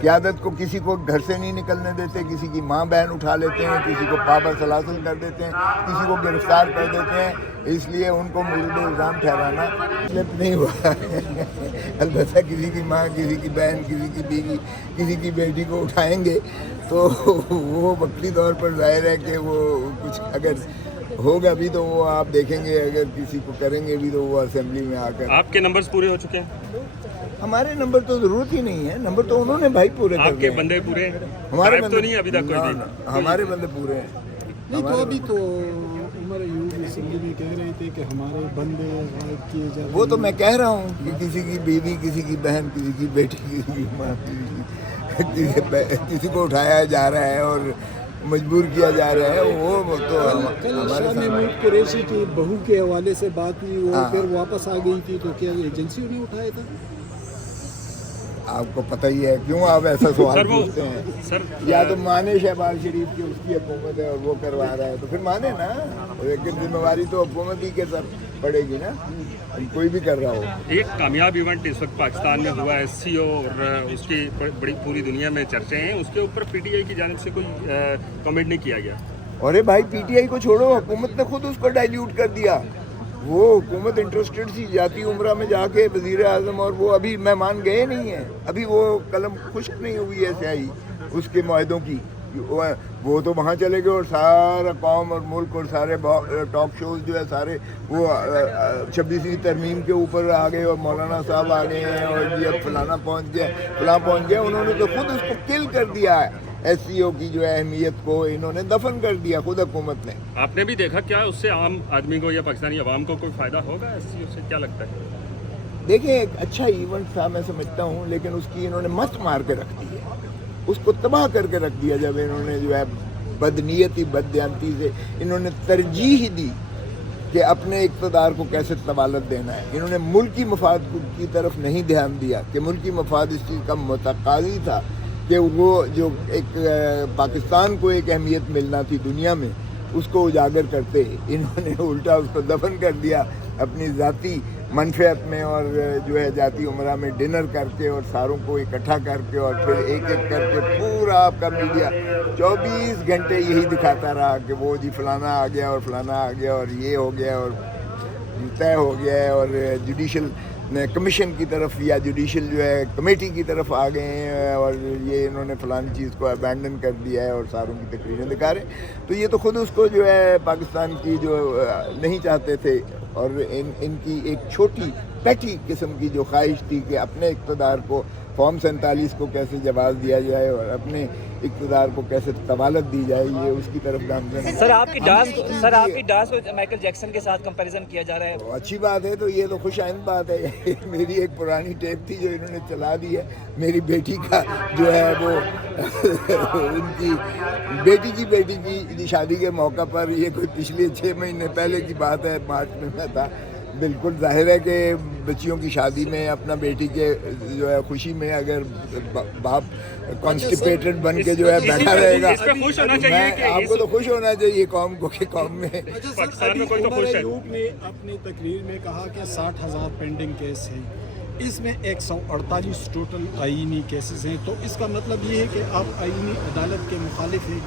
قیادت کو کسی کو گھر سے نہیں نکلنے دیتے، کسی کی ماں بہن اٹھا لیتے ہیں، کسی کو پابند سلاسل کر دیتے ہیں، کسی کو گرفتار کر دیتے ہیں، اس لیے ان کو مورد الزام ٹھہرانا نہیں ہوا البتہ کسی کی ماں، کسی کی بہن، کسی کی بیوی، کسی کی بیٹی کو اٹھائیں گے تو وہ وقتی طور پر ظاہر ہے کہ وہ کچھ اگر ہوگا بھی تو وہ آپ دیکھیں گے، اگر کسی کو کریں گے بھی تو وہ اسمبلی میں آ کر. آپ کے نمبرز پورے ہو چکے ہیں؟ ہمارے نمبر تو ضرورت ہی نہیں ہے، نمبر تو انہوں نے بھائی پورے کر آپ کے دیے. بندے پورے ہیں؟ ہمارے غائب تو نہیں ابھی تک کوئی بھی؟ ہمارے بندے پورے ہیں. نہیں تو ابھی تو عمر ایوب اسمبلی میں کہہ رہے تھے کہ ہمارے بندے غائب کیے جا رہے ہیں. وہ تو میں کہہ رہا ہوں کہ کسی کی بیوی، کسی کی بہن، کسی کی بیٹی، کسی کی ماں، کسی کو اٹھایا جا رہا ہے اور مجبور کیا جا رہا ہے. وہ تو کل شاہ محمود قریشی کی بہو کے حوالے سے بات ہوئی، وہ پھر واپس آ گئی تھی، تو کیا ایجنسیوں نے اٹھایا تھا؟ آپ کو پتہ ہی ہے کیوں آپ ایسا سوال پوچھتے ہیں. یا تو مانے شہباز شریف کی، اس کی حکومت ہے اور وہ کروا رہا ہے تو پھر مانے نا، لیکن ذمہ داری تو حکومت ہی کے سر پڑے گی نا، کوئی بھی کر رہا ہو. ایک کامیاب ایونٹ اس وقت پاکستان میں ہوا ہے SCO، اور اس کی بڑی پوری دنیا میں چرچے ہیں، اس کے اوپر PTI کی جانب سے کوئی کمنٹ نہیں کیا گیا. ارے بھائی PTI کو چھوڑو، حکومت نے خود اس کو ڈائلیوٹ کر دیا. وہ حکومت انٹرسٹڈ سی جاتی عمرہ میں جا کے وزیر اعظم، اور وہ ابھی مہمان گئے نہیں ہیں، ابھی وہ قلم خشک نہیں ہوئی ہے سیاہی اس کے معاہدوں کی. وہ تو وہاں چلے گئے اور سارا قوم اور ملک اور سارے ٹاک شوز جو ہے سارے وہ 26ویں ترمیم کے اوپر آ گئے، اور مولانا صاحب آ گئے ہیں، اور یہ فلانا پہنچ گیا، فلاں پہنچ گیا. انہوں نے تو خود اس کو کل کر دیا ہے. SCO کی جو ہے اہمیت کو انہوں نے دفن کر دیا خود حکومت نے. آپ نے بھی دیکھا، کیا اس سے عام آدمی کو یا پاکستانی عوام کو کوئی فائدہ ہوگا SCO سے؟ کیا لگتا ہے؟ دیکھیں ایک اچھا ایونٹ تھا میں سمجھتا ہوں، لیکن اس کی انہوں نے مست مار کے رکھ دی ہے، اس کو تباہ کر کے رکھ دیا. جب انہوں نے جو ہے بدنیتی بددیانتی سے انہوں نے ترجیح دی کہ اپنے اقتدار کو کیسے طوالت دینا ہے. انہوں نے ملکی مفاد کی طرف نہیں دھیان دیا کہ ملکی مفاد اس چیز کا متقاضی تھا کہ وہ جو ایک پاکستان کو ایک اہمیت ملنا تھی دنیا میں، اس کو اجاگر کرتے. انہوں نے الٹا اس کو دفن کر دیا اپنی ذاتی منفعت میں، اور جو ہے ذاتی عمرہ میں ڈنر کر کے اور ساروں کو اکٹھا کر کے، اور پھر ایک ایک کر کے پورا آپ کا میڈیا 24 گھنٹے یہی دکھاتا رہا کہ وہ جی فلانا آ گیا اور فلانا آ گیا اور یہ ہو گیا اور طے ہو گیا ہے، اور جوڈیشل کمیشن کی طرف یا جوڈیشل جو ہے کمیٹی کی طرف آ گئے ہیں، اور یہ انہوں نے فلانی چیز کو ابینڈن کر دیا ہے اور ساروں کی تقریریں دکھا رہے ہیں. تو یہ تو خود اس کو جو ہے پاکستان کی جو نہیں چاہتے تھے، اور ان کی ایک چھوٹی پیٹی قسم کی جو خواہش تھی کہ اپنے اقتدار کو فارم 47 کو کیسے جواز دیا جائے اور اپنے اقتدار کو کیسے طوالت دی جائے، یہ اس کی طرف گامزن ہے. سر آپ کی ڈانس کو مائیکل جیکسن کے ساتھ کمپیریزن کیا جا رہا ہے. اچھی بات ہے، تو یہ تو خوش آئند بات ہے. میری ایک پرانی ٹیپ تھی جو انہوں نے چلا دی ہے، میری بیٹی کا جو ہے وہ ان کی بیٹی کی شادی کے موقع پر، یہ کوئی پچھلے 6 مہینے پہلے کی بات ہے، مارچ میں تھا. بالکل ظاہر ہے کہ بچیوں کی شادی میں اپنا بیٹی کے جو ہے خوشی میں اگر باپ کانسٹیپیٹڈ بن کے جو ہے بیٹھا رہے گا، آپ کو تو خوش ہونا چاہیے قوم کو کہ قوم میں. پاکستان میں کوئی تو خوش ہے. ایوب نے اپنی تقریر میں کہا کہ 60,000 پینڈنگ کیس ہیں، اس میں 148 ٹوٹل آئینی کیسز ہیں. تو اس کا مطلب یہ ہے کہ آپ آئینی عدالت کے مخالف ہیں؟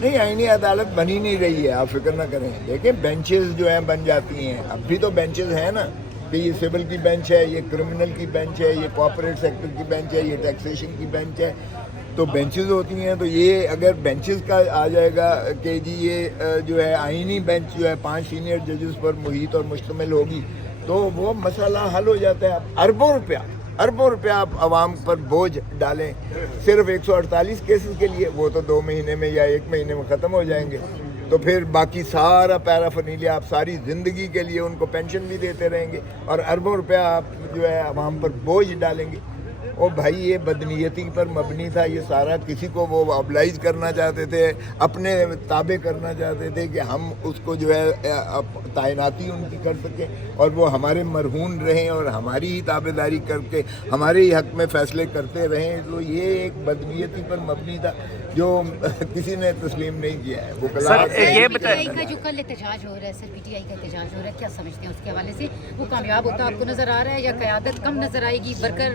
نہیں، آئینی عدالت بنی نہیں رہی ہے، آپ فکر نہ کریں. دیکھیں بینچز جو ہیں بن جاتی ہیں، اب بھی تو بینچز ہیں نا، کہ یہ سول کی بینچ ہے، یہ کرمنل کی بینچ ہے، یہ کوآپریٹ سیکٹر کی بینچ ہے، یہ ٹیکسیشن کی بینچ ہے. تو بینچز ہوتی ہیں. تو یہ اگر بینچز کا آ جائے گا کہ جی یہ جو ہے آئینی بینچ جو ہے 5 سینئر ججز پر محیط اور مشتمل ہوگی، تو وہ مسئلہ حل ہو جاتا ہے. اربوں روپیہ آپ عوام پر بوجھ ڈالیں صرف 148 کیسز کے لیے، وہ تو 2 مہینے میں یا 1 مہینے میں ختم ہو جائیں گے. تو پھر باقی سارا پیرافرنیلیا آپ ساری زندگی کے لیے ان کو پینشن بھی دیتے رہیں گے، اور اربوں روپیہ آپ جو ہے عوام پر بوجھ ڈالیں گے. اور بھائی یہ بدنیتی پر مبنی تھا یہ سارا. کسی کو وہ ابلائز کرنا چاہتے تھے، اپنے تابع کرنا چاہتے تھے کہ ہم اس کو جو ہے تعیناتی ان کی کر سکیں اور وہ ہمارے مرہون رہیں اور ہماری ہی تابع داری کر کے ہمارے ہی حق میں فیصلے کرتے رہیں. تو یہ ایک بدنیتی پر مبنی تھا جو کسی نے تسلیم نہیں کیا ہے. وہ PTI کا جو کل احتجاج ہو رہا ہے، سر PTI کا احتجاج ہو رہا ہے، کیا سمجھتے ہیں اس کے حوالے سے؟ وہ کامیاب ہوتا آپ کو نظر آ رہا ہے یا قیادت کم نظر آئے گی؟ ورکر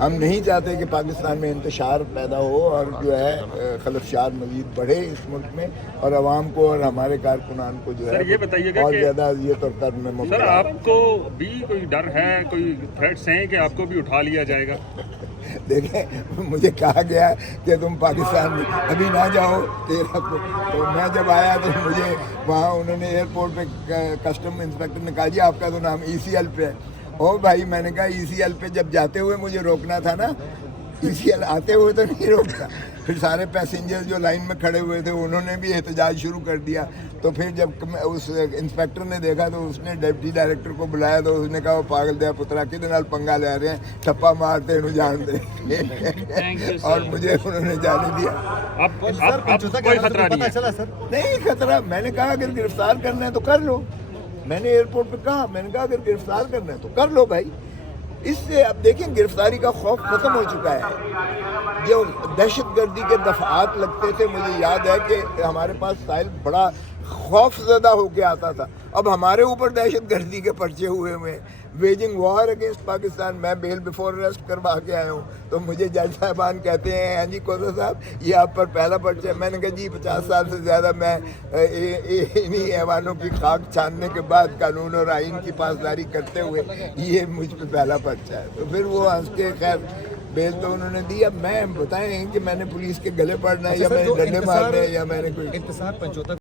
ہم نہیں چاہتے کہ پاکستان میں انتشار پیدا ہو اور جو ہے خلفشار مزید بڑھے اس ملک میں، اور عوام کو اور ہمارے کارکنان کو جو سر یہ بتائیے گا اور کہ زیادہ اذیت اور کرب میں سر مبتلا آپ کو بھی کوئی ڈر ہے، کوئی تھریٹس ہیں کہ آپ کو بھی اٹھا لیا جائے گا؟ دیکھیں مجھے کہا گیا کہ تم پاکستان میں ابھی نہ جاؤ 13 کو، تو میں جب آیا تو مجھے وہاں انہوں نے ایئرپورٹ پہ کسٹم انسپیکٹر نے کہا جی آپ کا تو نام ECL پہ ہے۔ او بھائی میں نے کہا ECL پہ جب جاتے ہوئے مجھے روکنا تھا نا، ECL آتے ہوئے تو نہیں روکتا۔ پھر سارے پیسنجر جو لائن میں کھڑے ہوئے تھے انہوں نے بھی احتجاج شروع کر دیا، تو پھر جب اس انسپیکٹر نے دیکھا تو اس نے ڈپٹی ڈائریکٹر کو بلایا تو اس نے کہا وہ پاگل دیا پترا کدے نال پنگا لے رہے ہیں، ٹھپا مارتے انہوں جان دے اور مجھے انہوں نے جانے دیا۔ آپ کوئی خطرہ نہیں ہے؟ چلا سر نہیں خطرہ، میں نے کہا اگر گرفتار کرنا ہے تو کر لو، میں نے ایئرپورٹ پہ کہا، میں نے کہا اگر گرفتار کرنا ہے تو کر لو بھائی۔ اس سے اب دیکھیں گرفتاری کا خوف ختم ہو چکا ہے۔ جو دہشت گردی کے دفعات لگتے تھے، مجھے یاد ہے کہ ہمارے پاس ساحل بڑا خوف زدہ ہو کے آتا تھا، اب ہمارے اوپر دہشت گردی کے پرچے ہوئے ہوئے، ویجنگ وار اگینسٹ پاکستان۔ میں بیل بیفور ارسٹ کروا کے آیا ہوں، تو مجھے جج صاحبان کہتے ہیں ہاں جی کوزا صاحب یہ آپ پر پہلا پرچہ ہے۔ میں نے کہا جی 50 سال سے زیادہ میں انہی ایوانوں کی خاک چھاننے کے بعد قانون اور آئین کی پاسداری کرتے ہوئے یہ مجھ پہ پہلا پرچہ ہے۔ تو پھر وہ ہنس کے خیر بیل تو انہوں نے دی۔ اب میں بتائیں کہ میں نے پولیس کے گلے پڑنا ہے یا میں نے ڈنڈے مارنے ہیں یا میں نے کوئی انتصار 75